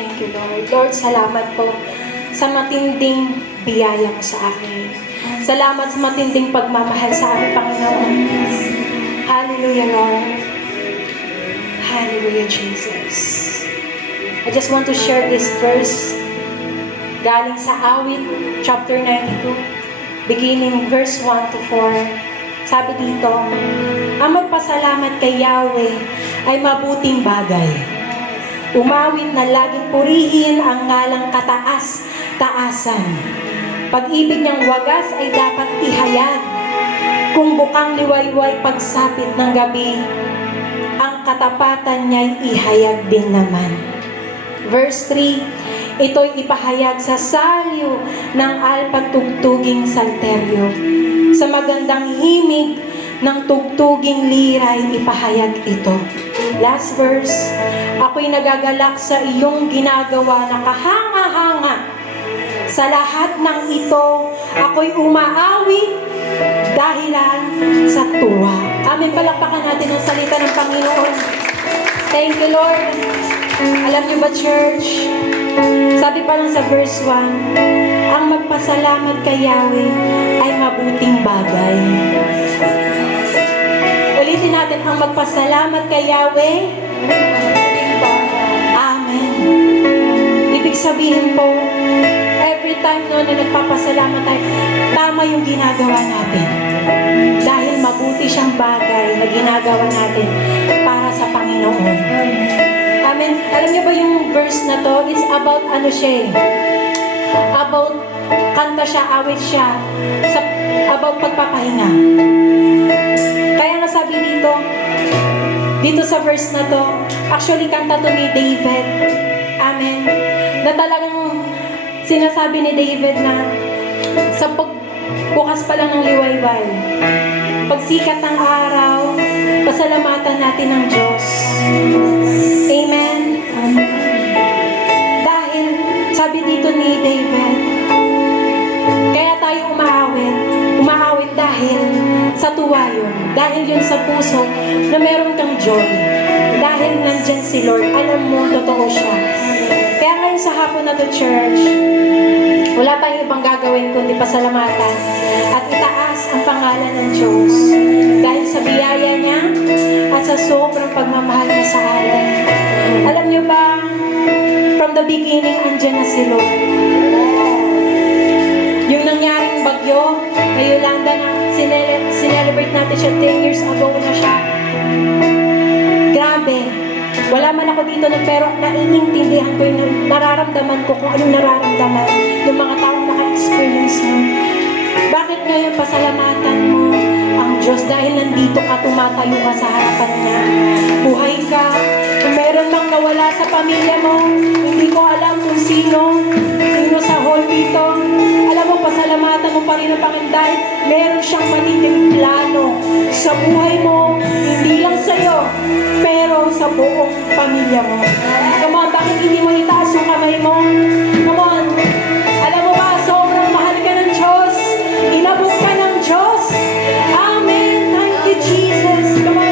Thank you, Lord. Lord, salamat po sa matinding biyaya mo sa amin. Salamat sa matinding pagmamahal sa amin, Panginoon. Hallelujah, Lord. Hallelujah, Jesus. I just want to share this verse galing sa Awit, chapter 92, beginning verse 1 to 4. Sabi dito, ang magpasalamat kay Yahweh ay mabuting bagay. Umawit na laging purihin ang ngalang kataas-taasan. Pag-ibig niyang wagas ay dapat ihayag. Kung bukang liwayway pagsapit ng gabi, ang katapatan niya'y ihayag din naman. Verse 3, ito'y ipahayag sa salyo ng alpatugtuging salteryo. Sa magandang himig ng tugtuging liray ipahayag ito. Last verse, ako'y nagagalak sa iyong ginagawa na kahanga-hanga. Sa lahat ng ito, ako'y umaawit dahilan sa tuwa. Amen. Palakpakan natin ang salita ng Panginoon. Thank you, Lord. Alam niyo ba, church? Sabi pa lang sa verse 1, ang magpasalamat kay Yahweh ay mabuting bagay. Ulitin natin, ang magpasalamat kay Yahweh, amen. Ibig sabihin po, every time na nagpapasalamat tayo, tama yung ginagawa natin. Dahil mabuti siyang bagay na ginagawa natin para sa Panginoon. Amen. Alam niyo ba yung verse na to, it's about ano siya, about kanta siya, awit siya, about pagpapahinga. Kaya nga sabi dito sa verse na to, actually kanta to ni David. Amen. Na talagang sinasabi ni David na sa pagbukas pa lang ng liwayway, pagsikat ng araw, pasalamatan natin ng Diyos. Amen. Dahil sabi dito ni David, kaya tayo umaawit dahil sa tuwa yun. Dahil yun sa puso na meron kang joy. Dahil nandyan si Lord. Alam mo, totoo siya. Kaya ngayon sa hapon na to, church, wala tayong ibang gagawin kundi pasalamatan at itaas ang pangalan ng Diyos. Dahil sa biyaya niya at sa sobrang pagmamahal niya sa atin. Alam niyo ba, from the beginning, andyan na si Lord. Yung nangyaring bagyo na Yolanda na sinelebrate natin siya 10 years ago na siya. Grabe. Wala man ako dito pero naiintindihan ko yung nararamdaman ko kung anong nararamdaman ng mga taong naka-experience mo. Bakit ngayon pasalamatan mo ang Diyos dahil nandito ka, tumatayo ka sa harapan niya. Buhay ka. Kung meron mang nawala sa pamilya mo, hindi ko alam kung sino sa hall dito. Alam mo, pasalamatan mo pa rin ang Panginoon dahil meron siyang matinding plano sa buhay mo, hindi lang sa'yo, pero sa buong pamilya mo. Come on, bakit hindi mo itaas yung kamay mo? Come on. Alam mo ba, sobrang mahal ka ng Diyos. Inabot ka ng Diyos. Amen. Thank you, Jesus. Come on.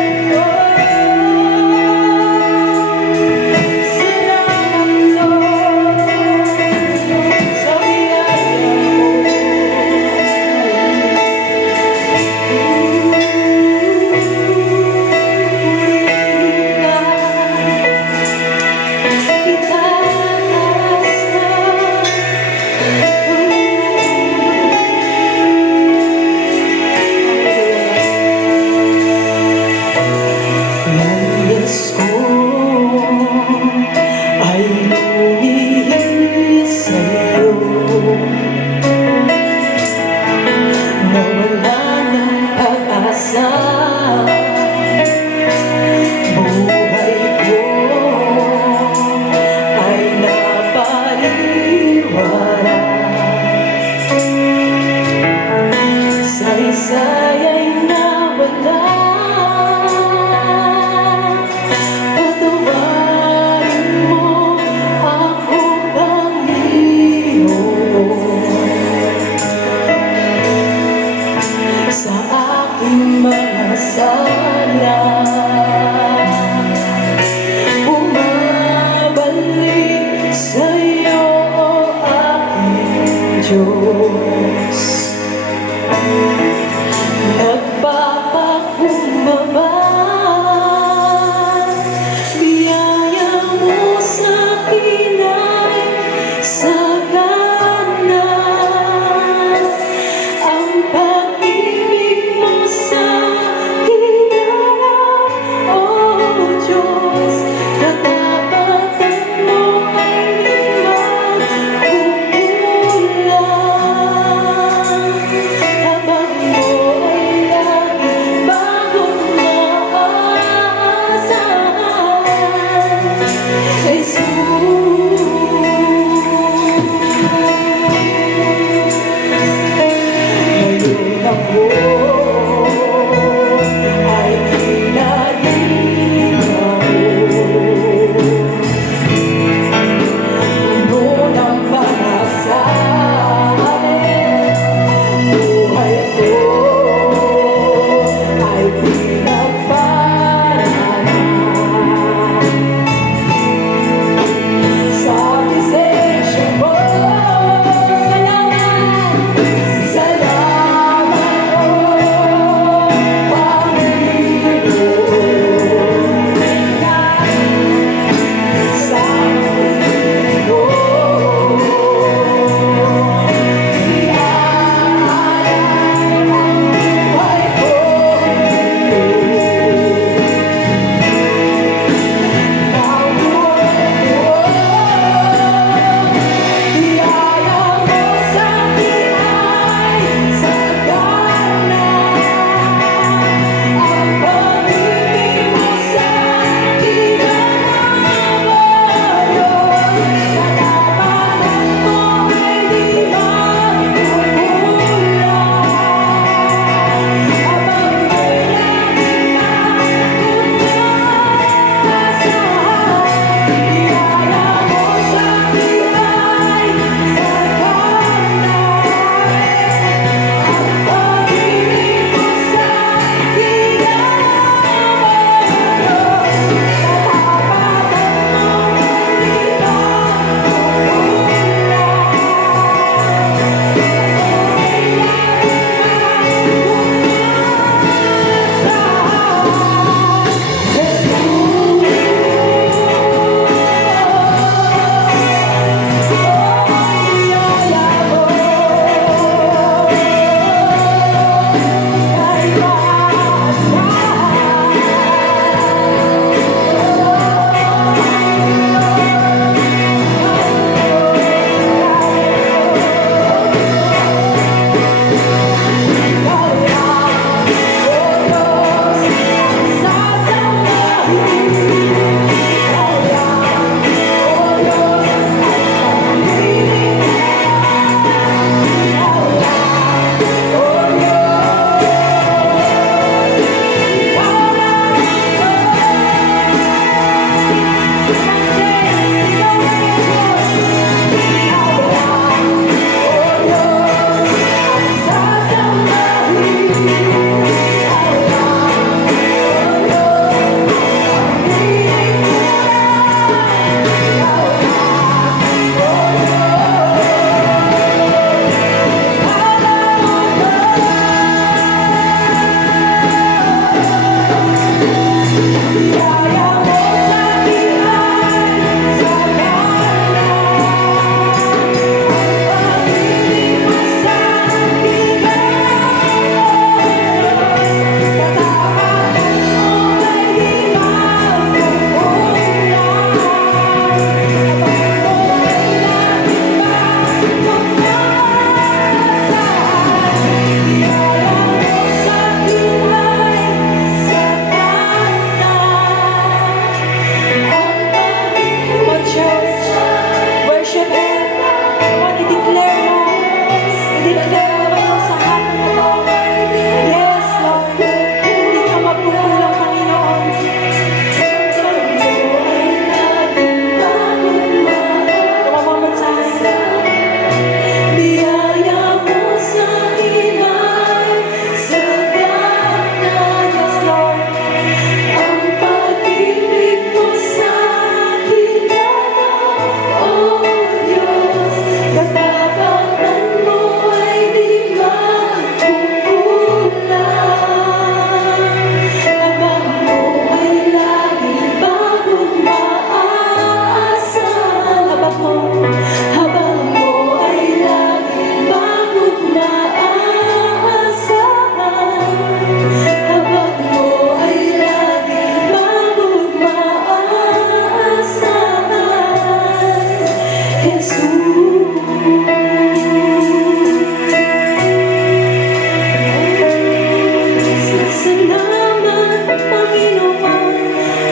Salamat, Panginoon,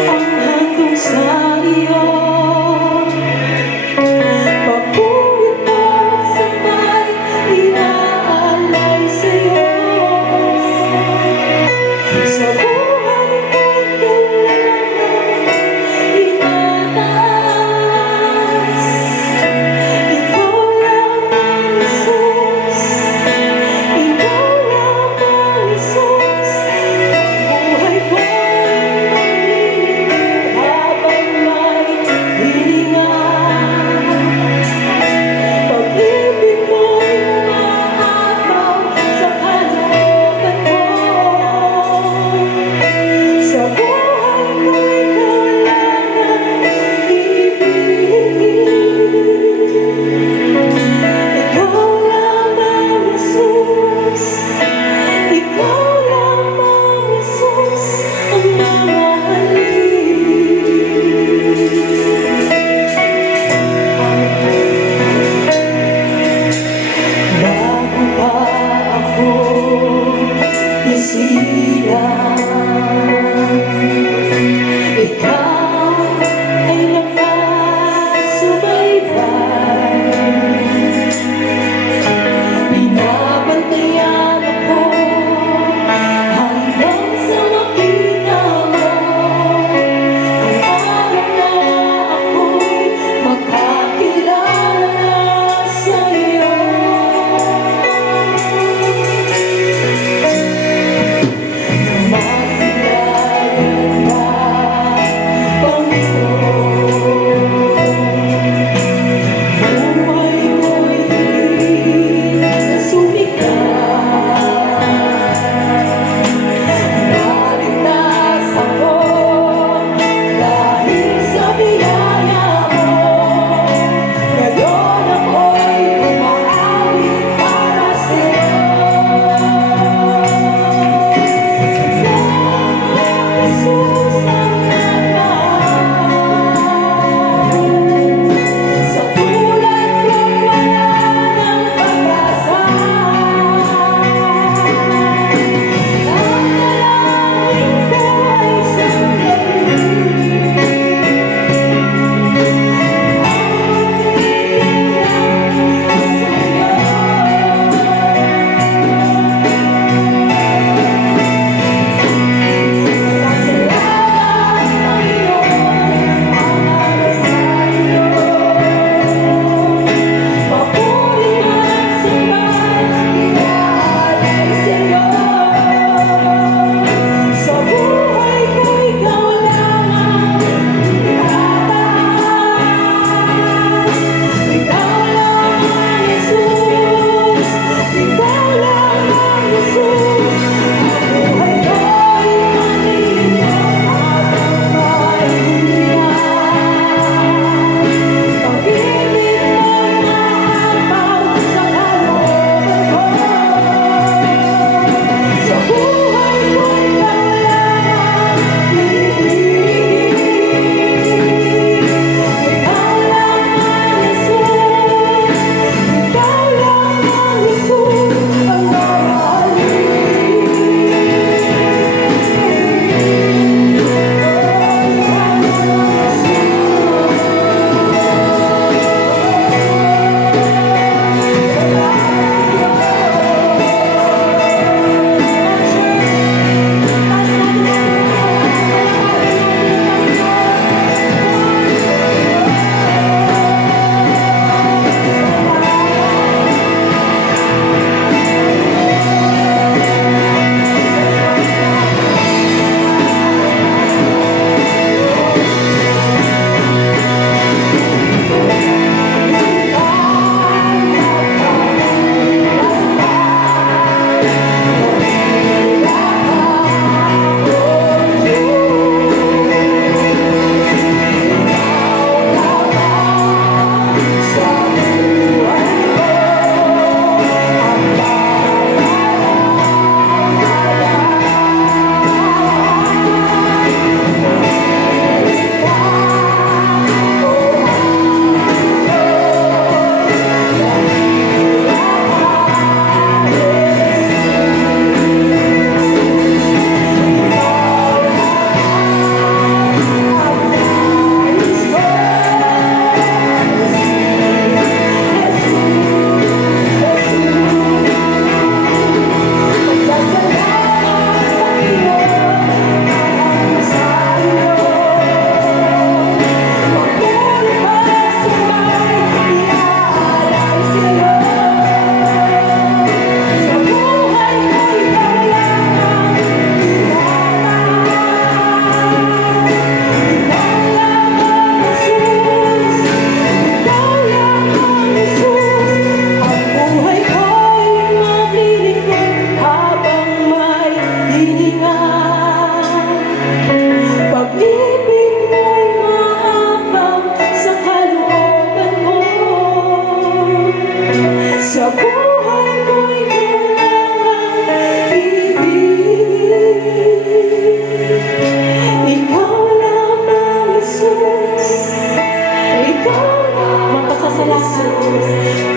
ang handog sa iyo. Papuri ko sa may inaalay sa iyo. Sa buhay ko'y kailangan itataas.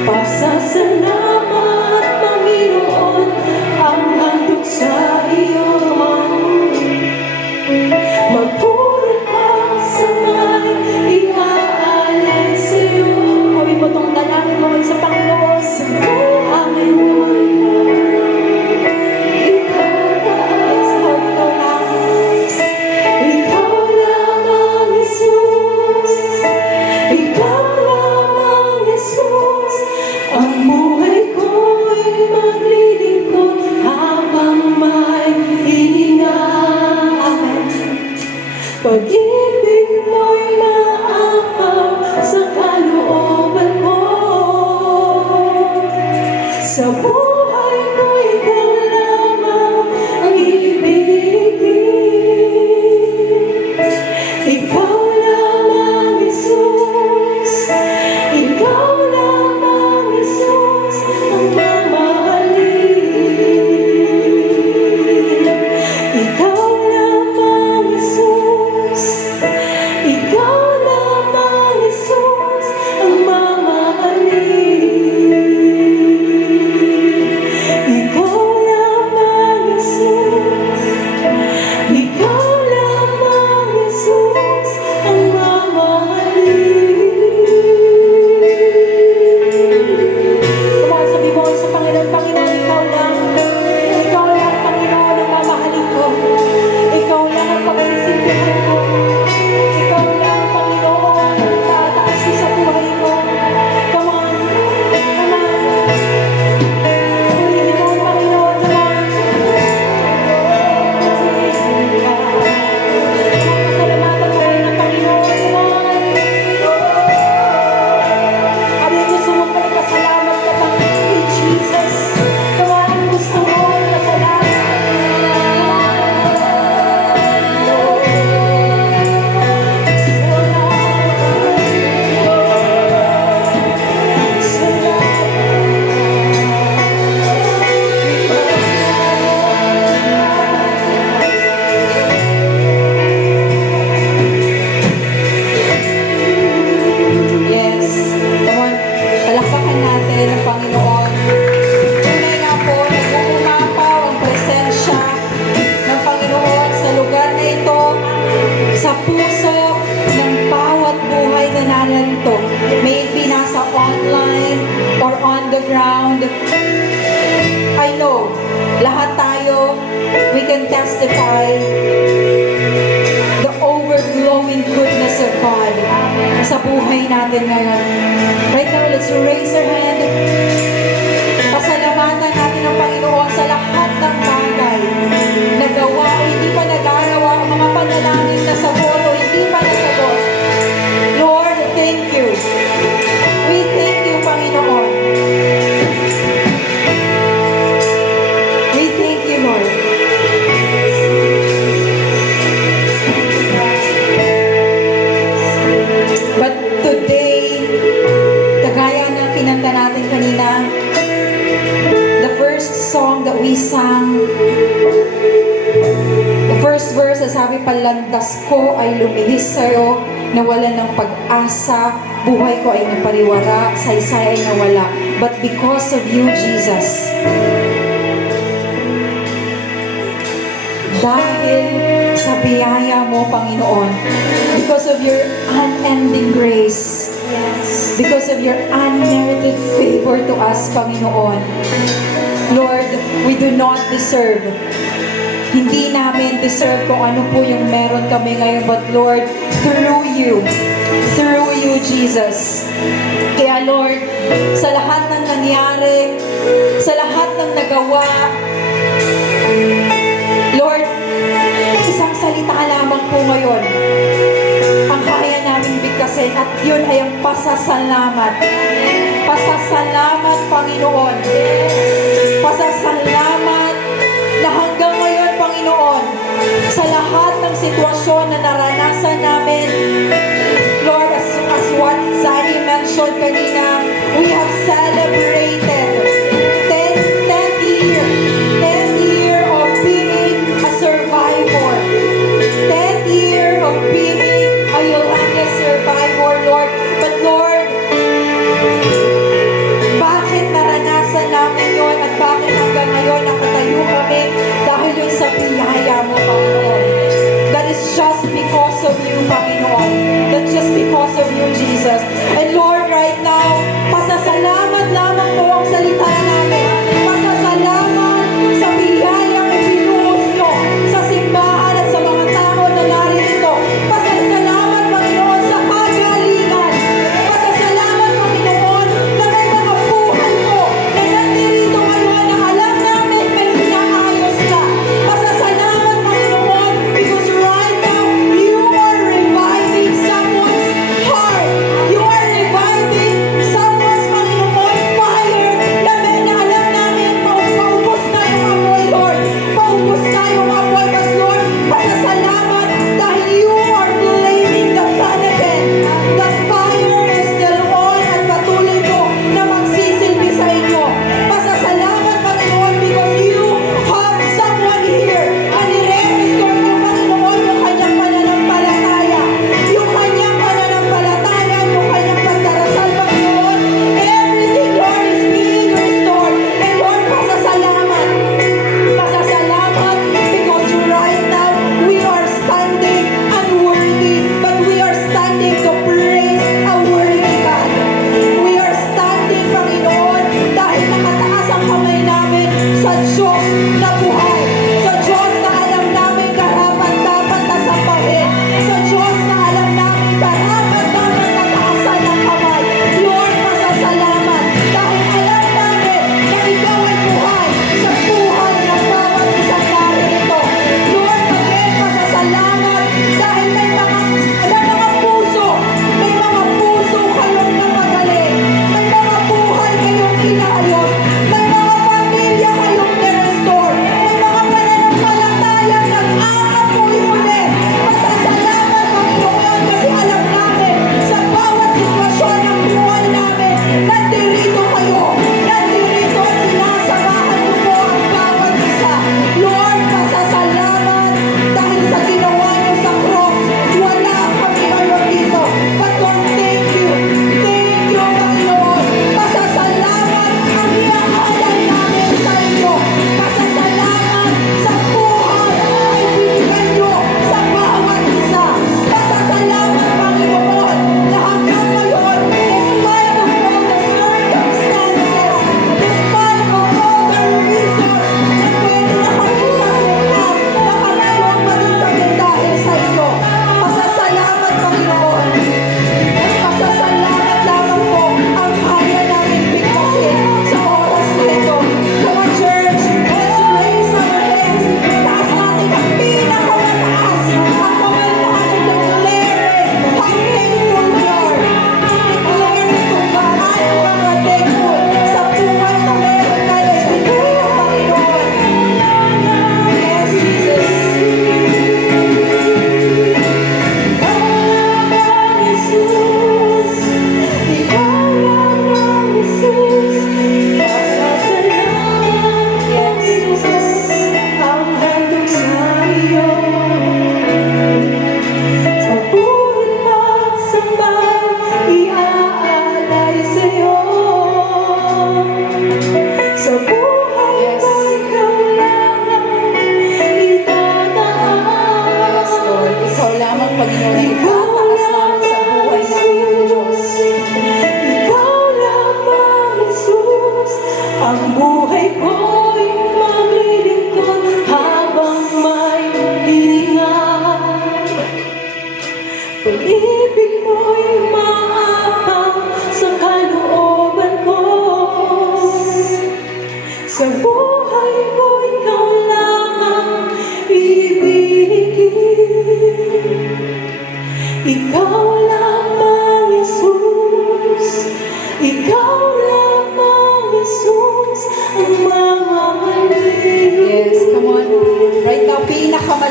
Pasasalamat, Panginoon, ang handog sa iyo. Magpuri pa sa may iaalay sa iyo. Gawin mo tong dalangin mo sa Panginoon. Sa amin mo'y ipataas. Ikaw lamang, Jesus. Ikaw lamang, Jesus. Ang buhay ko'y maglilingkod habang may hininga. Amen. Pag-ibig mo'y maapaw sa kalooban ko. Sa buhay ko ikaw lamang ang ibigin. Ikaw lamang, Jesus. Ikaw lamang, Jesus, ang mamahalin. Ikaw lamang, Jesus. Ikaw lamang, Jesus, ang mamahalin. Ikaw lamang, Jesus. Ikaw lamang, Jesus, ang mamahalin. Sabi mo sa Panginoon, Panginoon, ikaw lang, Panginoon, ang mamahalin ko. Ikaw lang ang pagsisimpihan ko. Ikaw lang, Panginoon, ang tataas ko sa buhay ko. Come on, come on. Ulitin mo, Panginoon, come on. Pasalamatan mo rin ang Panginoon, come on. Ano yung gusto mong pasalamat ka pa kay Jesus? Come on, ang gusto mo, pasalamat. Yes. Come on. Palakpakan natin ang Panginoon. Tunay nga po, nag-uumapaw ang presensya ng Panginoon sa lugar na ito, sa puso ng bawat buhay na narito. May it be nasa online or on the ground. I know, lahat tayo, we can testify the overflowing goodness of God sa buhay natin ngayon. Right now, let's raise our hand. Pasalamatan natin ang Panginoon sa lahat ng bagay na gawa o hindi pa nagagawa, ang mga panalangin na sagot o hindi pa nasagot. Lord, thank you. We thank you, Panginoon. We thank you, Lord. But today, kagaya ng kinanta natin kanina, the first song that we sang, the first verse, sabi, palandas ko ay lumihis sa'yo, nawalan ng pag-asa, buhay ko ay napariwara, saysay ay nawala. But because of you, Jesus, dahil sa biyaya mo, Panginoon, because of your unending grace, because of your unmerited favor to us, Panginoon, Lord, we do not deserve. Hindi namin deserve kung ano po yung meron kami ngayon, but Lord, through you, Jesus. Kaya Lord, sa lahat ng nangyari, sa lahat ng nagawa, Lord, isang salita lamang po ngayon ang kaya namin bigkasin, at yun ay ang pasasalamat. Pasasalamat, Panginoon. Pasasalamat na hanggang ngayon, Panginoon, sa lahat ng sitwasyon na naranasan namin, Lord, as what Zani mentioned kanina, we have celebrated 10th year of being a survivor. 10th year of being a Yolanda survivor, Lord. But Lord,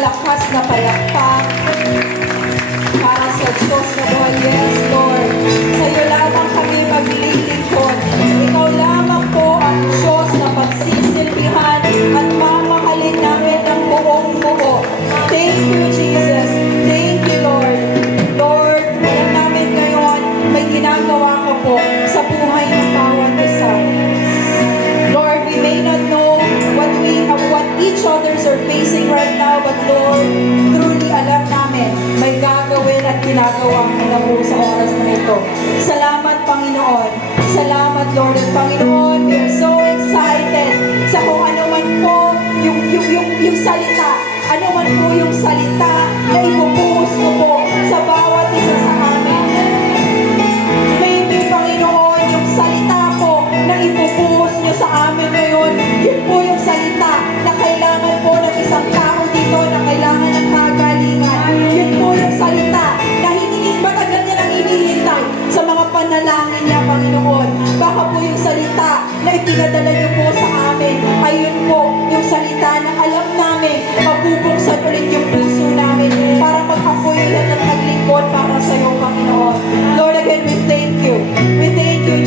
malakas na palakpak para sa Diyos na buhay. Yes, Lord. Sa iyo lamang kami maglilingkod. Ikaw lamang po ang Diyos na pagsisilbihan at mamahalin namin ng buong buo. Thank you, Jesus. Thank you, Lord. Lord, alam namin ngayon may ginagawa ka po sa buhay ng bawat isa. Lord, we may not know what each others are facing right now, but Lord, truly alam namin may gagawin at ginagawa ka na po sa oras na ito. Salamat, Panginoon. Salamat, Lord. At Panginoon, we are so excited sa kung ano man po yung salita. Ano man po yung salita na ibubuhos mo po sa bawat isa sa amin. Maybe, Panginoon, yung salita po na ibubuhos nyo sa amin ngayon, yun po yung salita na kailangan po ng isang tao dito na kailangan ng kagalingan. Yun po yung salita na matagal niya nang hinihintay sa mga panalangin niya, Panginoon. Baka po yung salita na ipinadala niyo po sa amin, ayun po yung salita na alam namin, mabubuksan ulit yung puso namin para mag-apoy ulit at maglingkod para sa iyo, Panginoon. Lord, again, we thank you. We thank you,